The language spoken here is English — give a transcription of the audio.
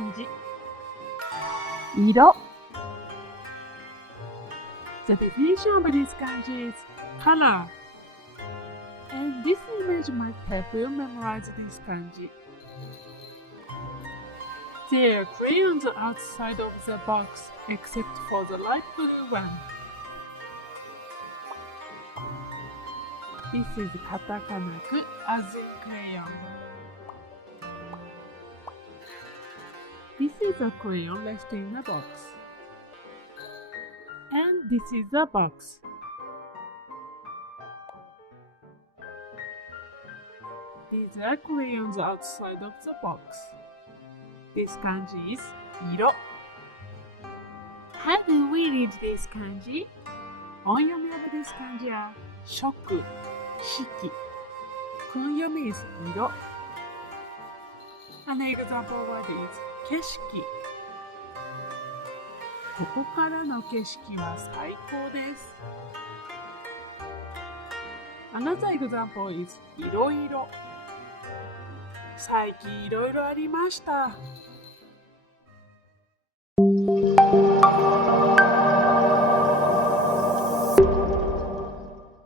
Kanji. 色 The definition of this kanji is color. And this image might help you memorize this kanji. There are crayons outside of the box except for the light blue one. This is katakana ku as in crayon. This is a crayon left in the box. And this is the box. These are crayons outside of the box. This kanji is 色. How do we read this kanji? 音読み of this kanji は色、色。訓読み is 色。An example word is 景色。ここからの景色は最高です。Another example is いろいろ。最近いろいろありました。